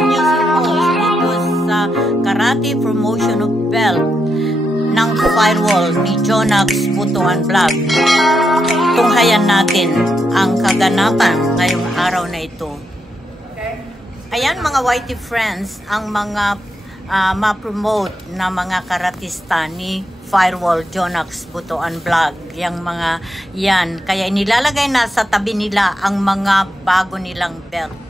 inyo si Oz dito sa Karate Promotion of Belt ng Firewall ni Jonax Butuan Vlog. Tunghayan natin ang kaganapan ngayong araw na ito. Ayan mga Whitey friends, ang mga ma-promote na mga karatista ni Firewall Jonax Butuan Vlog. Yang mga yan, kaya inilalagay na sa tabi nila ang mga bago nilang belt.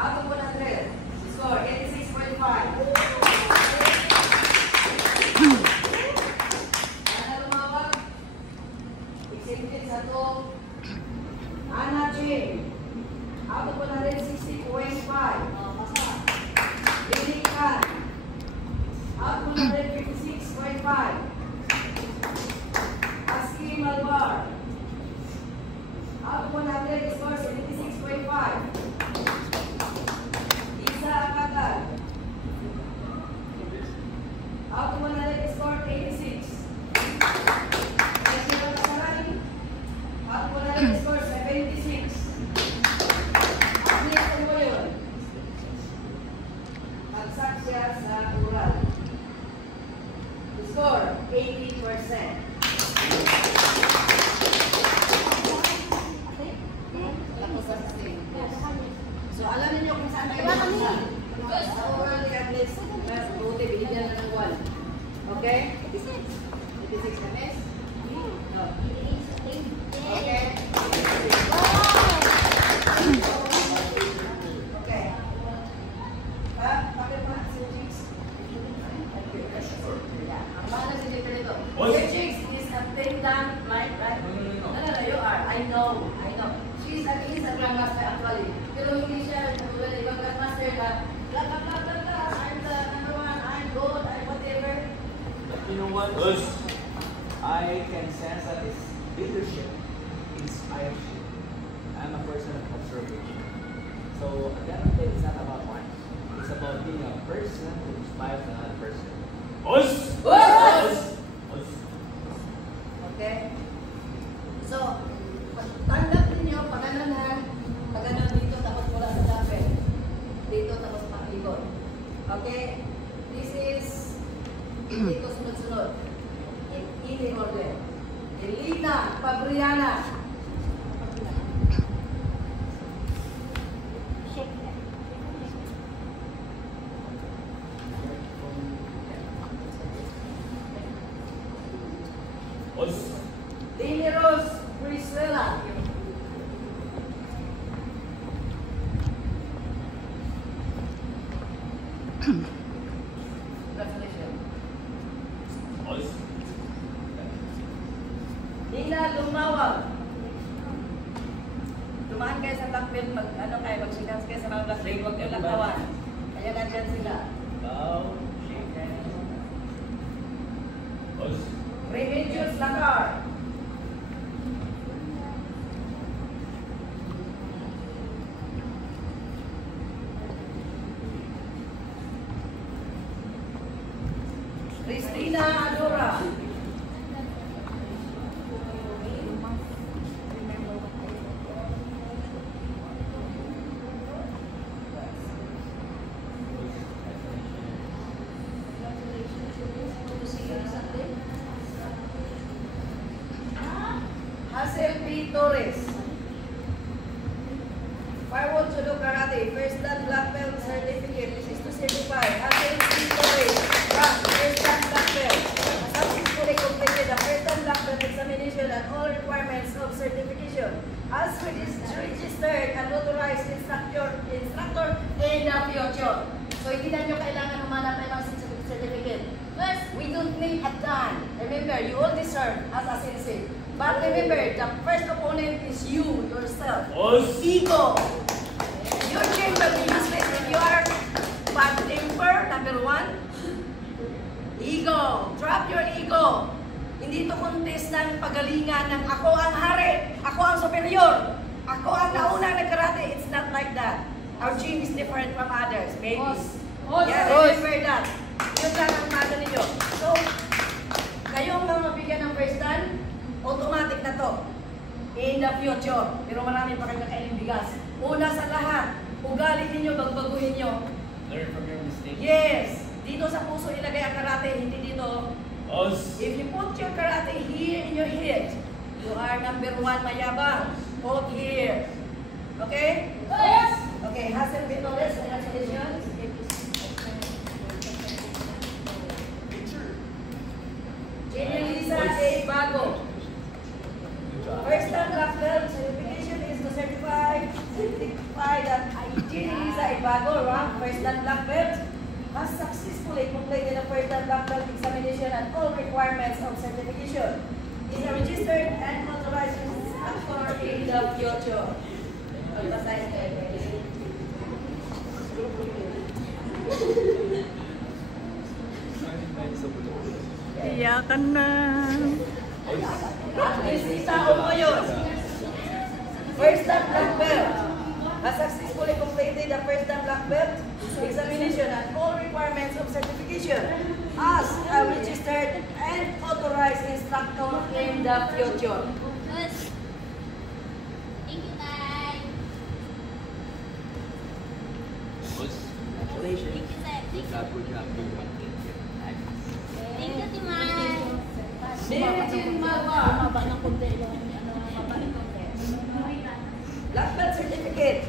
Out of 100, score 86.5. Ana lumawag. Excited sa to. Ana Jane. Out of 160.5. Pasa. Lilikan. Out of 156.5. Aski Malbar. Out of 100, score 76.5. Out of 100, score 86. Out of 100, score 76. Agnes Tunggoyon. Magsak siya sa oral. Score 80%. So alam niyo kung saan kayo magsak. Sa oral ni Agnes, buti binigyan na ng 1. Okay? 86. 86 na miss? No. Okay. Okay. Bakit pa si Jigs? Ang bahala si Jigs nito. Your Jigs is a thing done, right? No, you are. I know. She's an Instagram master actually. Pero hindi siya ibang master na blah, blah, blah, blah, blah. I'm the number 1, I'm gold, I'm whatever. But you know what? I can sense that it's leadership, inspiration. I'm a person of observation. So at the end of the day, it's not about one. It's about being a person who inspires another person. Okay? So, tanggap ninyo, pag ano na, pag ano dito, tapos mula sa lapel. Dito, tapos pakikot. Okay? This is, dito sunod-sunod. In order. Elina Fabriana. Dini Rose Priscilla. Nina Lumawag. Dumaan kayo sa takbil, pag ano kayo, mag-shikans kayo sa mga blackbird, huwag kayo lakawan. Kaya nandyan sila. Remedios Lakar. Cristina Adora. Hazel P. Torres. Firewall Judo Karate, first dan black belt certificate. This is to certify. Hazel P. Torres, first dan black belt. Successfully completed the first dan black belt examination and all requirements of certification. As registered and authorized instructor in the future. So hindi na nyo kailangan humanap ng mga certificate. Plus, we don't need a dan. Remember, you all deserve as a sensei. But remember, the first opponent is you, yourself. Ego. Your game will be useless if you are bad temper, number 1. Ego. Drop your ego. Hindi to contest ng pagalingan ng ako ang hari, ako ang superior, ako ang naunang nag-karate. It's not like that. Our gym is different from others, maybe. Yeah, remember that. Yun lang ang mado ninyo. So, kayong mga mabigyan ng first dan, automatic na to. in the future. Pero marami pa kayo nakailing bigas. Una sa lahat, ugali ninyo, bagbaguhin nyo. Learn from your mistakes. Yes! Dito sa puso ilagay ang karate, hindi dito. Us. If you put your karate here in your head, you are number 1 mayabang. Put here. Okay? Yes! Okay, Hazel Vitoles, congratulations. Jenny Lisa A. Bago. First time black belt certification is to certify that Jenny Lisa A. Bago, rank first time black belt, has successfully completed the first time black belt examination and all requirements of certification. Is a registered and authorized instructor in the future. Pagpasahin kayo. Iyakan na. Isisa mo yun. First time black belt has successfully completed the first time black belt examination and all requirements of certification as a registered and authorized instructor in the future. Thank you, Tay. Congratulations. Thank you, Tay. Good job, good job, good job. Thank you, Timay. Mary Jean Malwa, black belt certificate.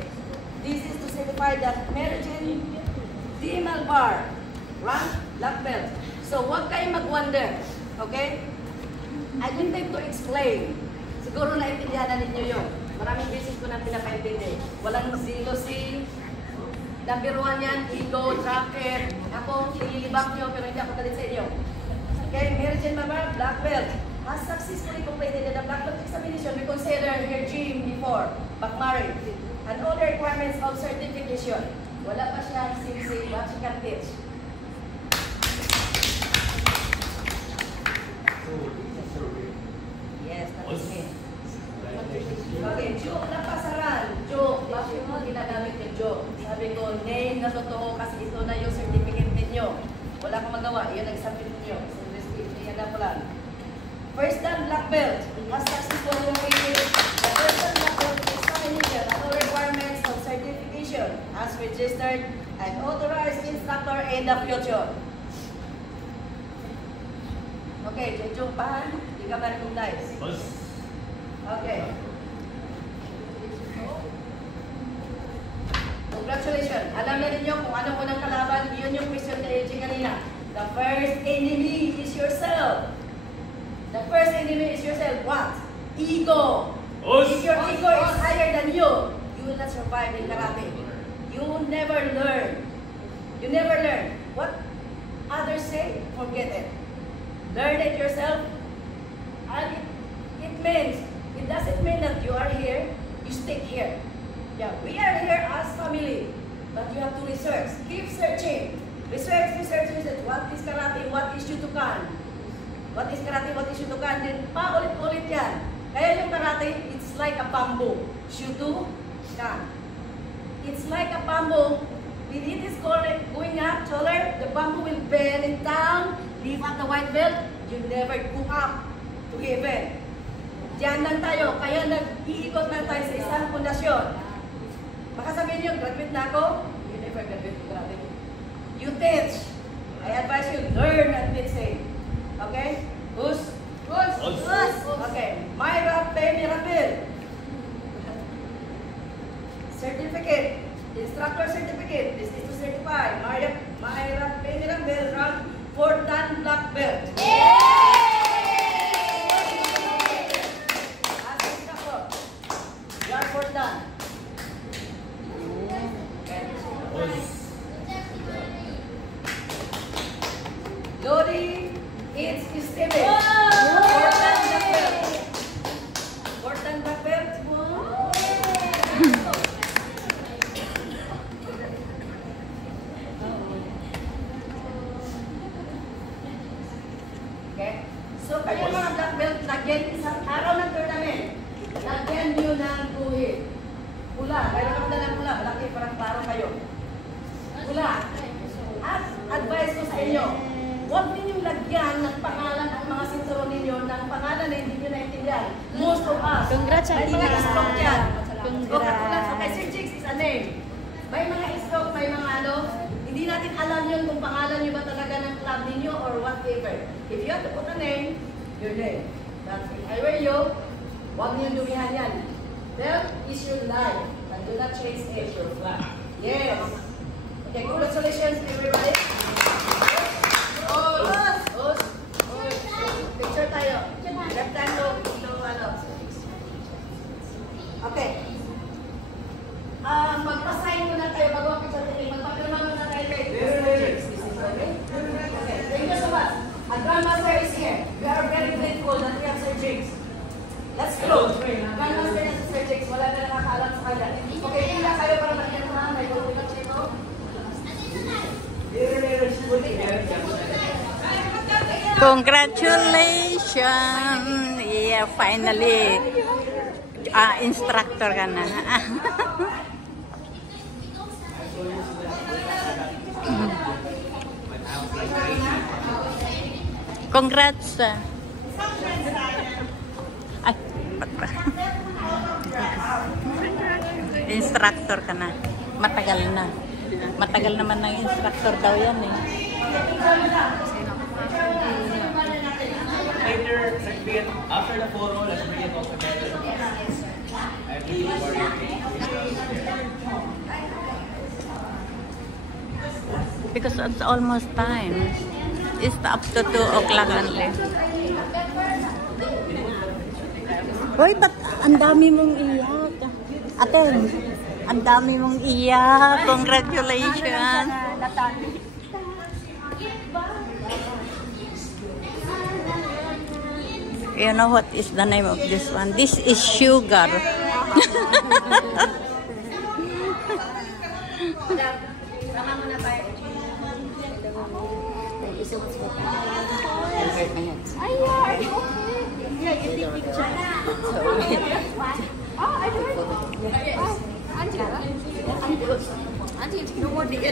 This is to certify that Mary Jean D. Malvar, rank black belt. So huwag kayong mag-wonder, okay? I don't like to explain. Siguro naintindihan na ninyo yun. Maraming beses ko na pinapaintindi. Walang jealousy. Number 1 yan, ego, racket. Ako, ililibak nyo, pero hindi ako galit sa inyo. Okay, Mary Jean Malvar, black belt. Has successfully completed the black belt examination. We consider her gym before, but married. And all the requirements of certification. Wala pa siya sing-sing, but she can teach. Yes, that's me. Okay, joke na pasaran. Joke. Bakit mo ginagamit yung joke? Sabi ko, name na totoo kasi ito na yung certificate ninyo. Wala kang magawa. Iyan ang sabi ninyo. So, yan na pala. First time black belt. Has successfully completed the first time black belt examination and all requirements of certification as registered and authorized instructor in the future. Okay, joke pa. Hindi ka ma-recognize. Okay. Congratulations. Alam na ninyo kung anong unang kalaban. Yun yung question na AJ kanina. The first enemy is yourself. The first enemy is yourself. What? Ego. If your ego is higher than you will not survive in karate. You will never learn. You never learn. What others say, forget it. Learn it yourself. And it means, it doesn't mean that you are here, you stick here. Yeah, we are here as family, but you have to research. Keep searching. Research. What is karate? What is Shotokan? What is karate? What is Shotokan? Then paulit-ulit yan. Kaya yung karate, it's like a bamboo. Shotokan. It's like a bamboo. When it is going up taller, the bamboo will bend it down, leave at the white belt, you never go up to heaven. Diyan lang tayo, kaya nag-iikot na tayo sa isang pundasyon. Baka sabihin nyo, graduate na ako, you never graduate to karate. You teach. I advise you, learn and teach. Okay? Who's? Okay. Myra Pemi Rapil. Certificate. Instructor certificate. This is to certify. Myra Pemi Rapil, rank 4th Dan black belt. You are 4th Dan. Lori, it's Steve. 4th Dan black belt. 4th Dan black belt. Okay? So kayo mga black belt, lagyan isang araw ng tournament. Lagyan nyo ng guhit. Pula. Mayroon ka ng pula. Malaki, parang klaro kayo. Pula. At advice ko sa inyo, huwag ninyong lagyan ng pangalan ang mga sinturon ninyo ng pangalan na hindi nyo naintindihan. Most of us. May mga stroke yan. Congrats. Okay, Sir Jigs is a name. May mga stroke, may mga ano. Hindi natin alam yun kung pangalan nyo ba talaga ng club ninyo or whatever. If you have to put a name, your name. That's it. I wear you. Huwag niyong dumihan yan. Health is your life. And do not chase it. Your flag. Yes. Okay, congratulations everybody. Picture tayo. Left hand to ano. Okay. Magpasign muna tayo bago ang picture tayo. Magpapirma muna tayo kay okay. Thank you so much. Our Grandmaster is here. We are very grateful that we have Sir Jigs. Let's go. Grandmaster na si Sir Jigs. Wala na nakakaalam sa kanya. Okay, pila kayo para magiging mga may tulungan dito. Congratulations! Yeah, finally. Instructor ka na. Congrats. Ay, instructor ka na. Matagal na. Matagal naman ng instructor daw yan eh. Later, certificate, after the photo, let's bring it also together. I'm really worried. Because it's almost time. It's up to 2 o'clock only. Hoy, ba't ang dami mong iyak? Ate, ang dami mong iyak. Congratulations. You know what is the name of this one? This is sugar.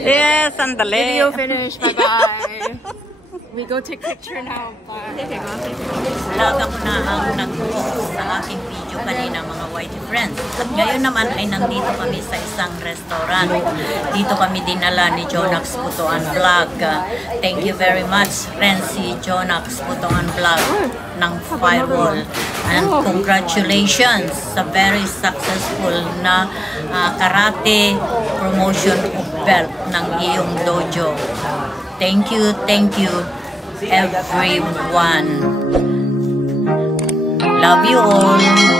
Yes, sandali. Video finish. Bye-bye. We go take picture now. Bye. Laga ko na ang nag-post sa aking video kanina, mga white friends. At ngayon naman ay nandito kami sa isang restaurant. Dito kami dinala ni Jonax Putuan Vlog. Thank you very much, friends, si Jonax Putuan Vlog ng Firewall. And congratulations sa very successful na karate promotion of belt ng iyong dojo. Thank you everyone. Love you all.